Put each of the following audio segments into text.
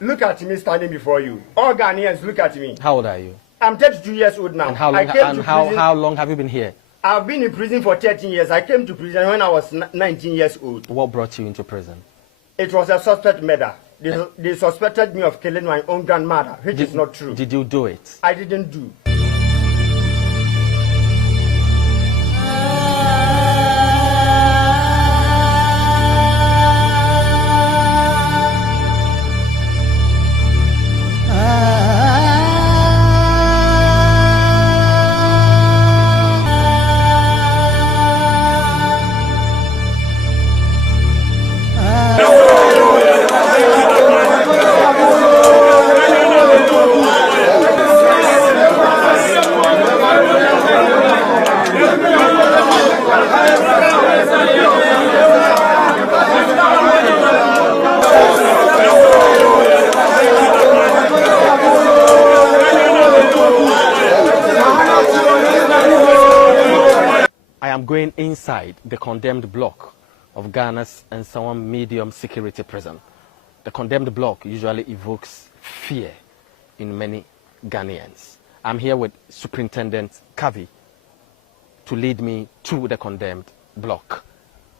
Look at me standing before you. All Ghanaians, look at me. How old are you? I'm 32 years old now. And how long have you been here? I've been in prison for 13 years. I came to prison when I was 19 years old. What brought you into prison? It was a suspect murder. They suspected me of killing my own grandmother, which is not true. Did you do it? I didn't do. Going inside the condemned block of Ghana's Nduom medium security prison. The condemned block usually evokes fear in many Ghanaians. I'm here with Superintendent Kavi to lead me to the condemned block.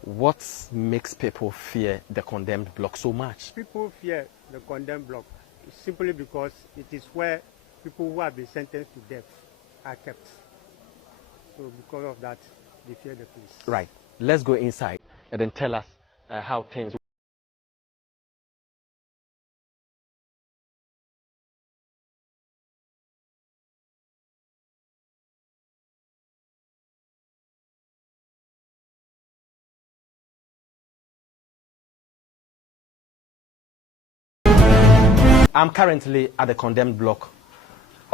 What makes people fear the condemned block so much? People fear the condemned block simply because it is where people who have been sentenced to death are kept. So because of that, they fear the place. Right. Let's go inside and then tell us how things work. I'm currently at the condemned block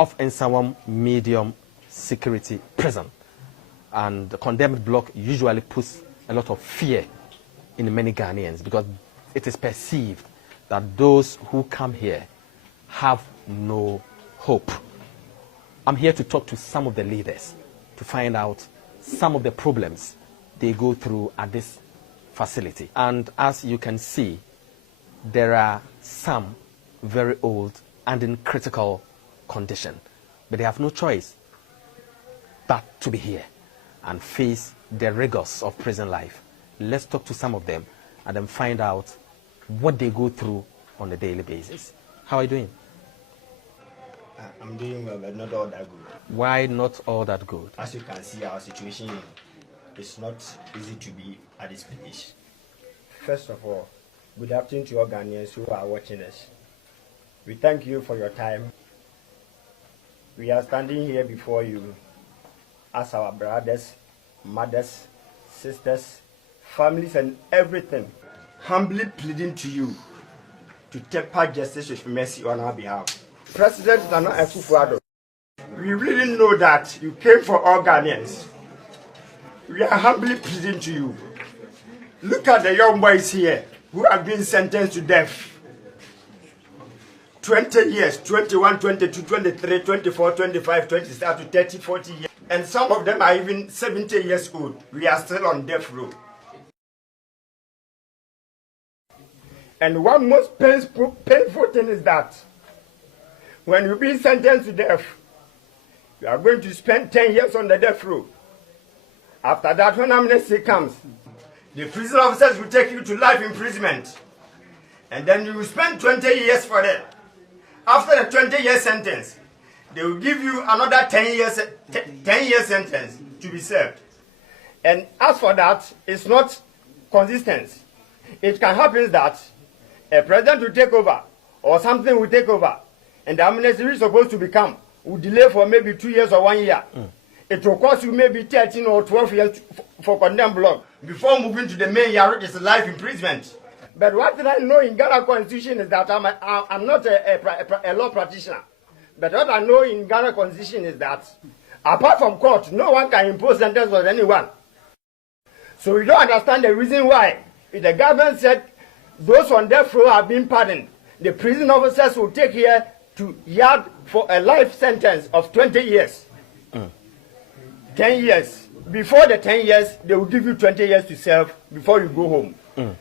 of Nduom medium security prison. And the condemned block usually puts a lot of fear in many Ghanaians because it is perceived that those who come here have no hope. I'm here to talk to some of the leaders to find out some of the problems they go through at this facility. And as you can see, there are some very old and in critical condition, but they have no choice but to be here and face the rigors of prison life. Let's talk to some of them and then find out what they go through on a daily basis. How are you doing? I'm doing well, but not all that good. Why not all that good? As you can see, our situation is not easy to be at this place. First of all, good afternoon to all Ghanaians who are watching us. We thank you for your time. We are standing here before you as our brothers, mothers, sisters, families, and everything, humbly pleading to you to take part justice with mercy on our behalf. President Nana Akufo-Addo, we really know that you came for all Ghanaians. We are humbly pleading to you. Look at the young boys here who have been sentenced to death. 20 years, 21, 22, 23, 24, 25, 27 to 30, 40 years. And some of them are even 70 years old. We are still on death row. And one most painful thing is that when you've been sentenced to death, you are going to spend 10 years on the death row. After that, when amnesty comes, the prison officers will take you to life imprisonment. And then you will spend 20 years for that. After the 20-year sentence, they will give you another 10 year sentence to be served. And as for that, it's not consistent. It can happen that a president will take over or something will take over and the amnesty is supposed to become will delay for maybe 2 years or 1 year. It will cost you maybe 13 or 12 years for condemned block before moving to the main yard, it's life imprisonment. But what I know in Ghana Constitution is that I'm not a law practitioner. But what I know in Ghana Constitution is that, apart from court, no one can impose sentence on anyone. So we don't understand the reason why. If the government said those on death row have been pardoned, the prison officers will take here to yard for a life sentence of 20 years. 10 years. Before the 10 years, they will give you 20 years to serve before you go home.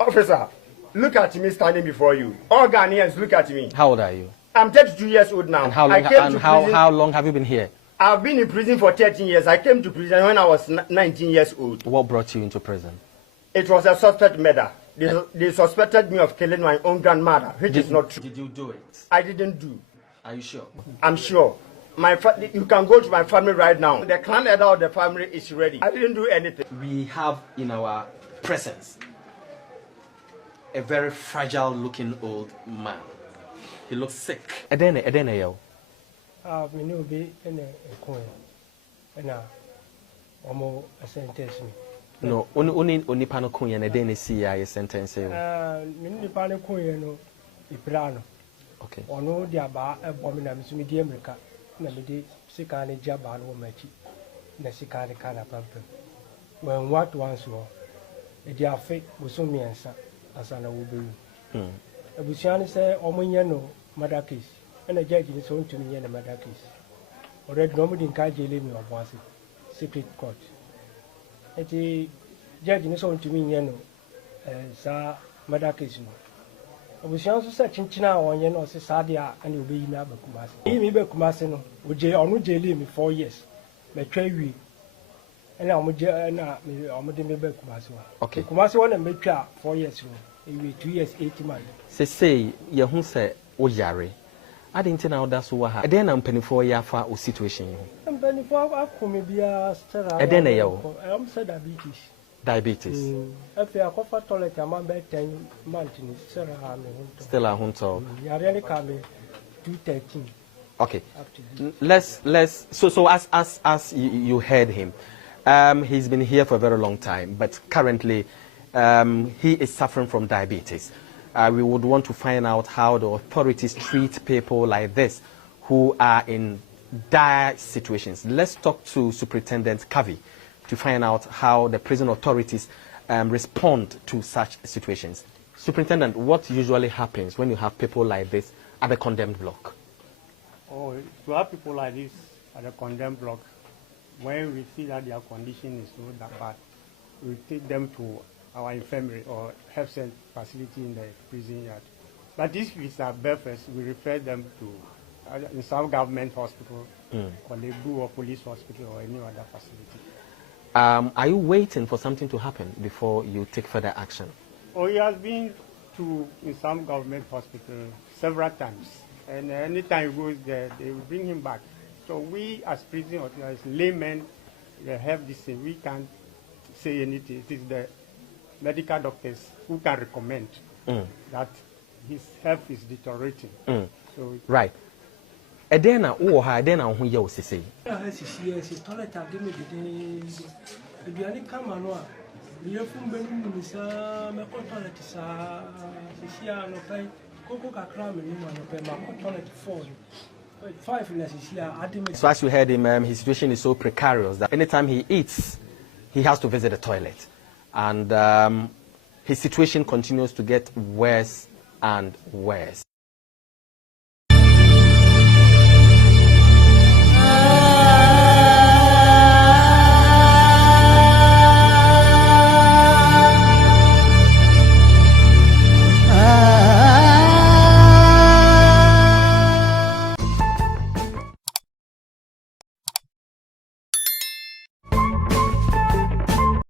Officer, Look at me standing before you. All Ghanaians, look at me. How old are you? I'm 32 years old now. And how long, how long have you been here? I've been in prison for 13 years. I came to prison when I was 19 years old. What brought you into prison? It was a suspect murder. They suspected me of killing my own grandmother, which is not true. Did you do it? I didn't do. Are you sure? I'm sure. You can go to my family right now. The clan head of the family is ready. I didn't do anything. We have in our presence a very fragile-looking old man. He looks sick. Edene yo. Me no be in a coin. And now, almost a sentence me. No, only pano kunya na dene see a sentence. Mini pano coin no, Iprano. Okay. Or no, the aba a bomina, Miss Media America, Namidi, Sikani Jaban or Machi, Nasikani Kana Pamper. When what once more, a dear fate was so me answer as an old baby. A Busiani say, Omunyano, Madakis, and a judge is own to me and a Madakis. Already nobody in Kaji living of was it, secret court. At the judge is own to me, Sir Madakis. I was also searching China or Yen or Sadia and you'll be in Abakumasi. He may be Kumasino, which I only jail me 4 years. My trade and I'm with Kumasi. Okay. Kumasi one and make 4 years. It will 2 years, 80 months. Say, Yahoo say, Oyare. I didn't know that's what I then I'm penny for ya for a situation. I'm penny for maybe a star. I then I'm said diabetes. Diabetes. If you are covered toilet, I'm about 10 months in still a home so. You are really coming 213. Okay. Let's so as you heard him, he's been here for a very long time, but currently he is suffering from diabetes. We would want to find out how the authorities treat people like this who are in dire situations. Let's talk to Superintendent Kavi to find out how the prison authorities respond to such situations. Superintendent, what usually happens when you have people like this at the condemned block? Oh, to have people like this at the condemned block, when we see that their condition is not that bad, we take them to our infirmary or health center facility in the prison yard. But if it's at Belfast, we refer them to in some government hospital, or Lebu or police hospital or any other facility. Are you waiting for something to happen before you take further action? Oh, he has been to in some government hospital several times, and anytime he goes there, they will bring him back. So we, as prison authorities, laymen, have this thing. We can't say anything. It is the medical doctors who can recommend that his health is deteriorating. So right. Edena uoha edena hu ye osese. Yes, toilet give me the biani kama no a ye fumbe ni sa me ko toilet sa sisia no pai koko kakra me ni no pai ma ko toilet 5 na sisia adime. So as you heard him, his situation is so precarious that anytime he eats, he has to visit the toilet, and his situation continues to get worse and worse.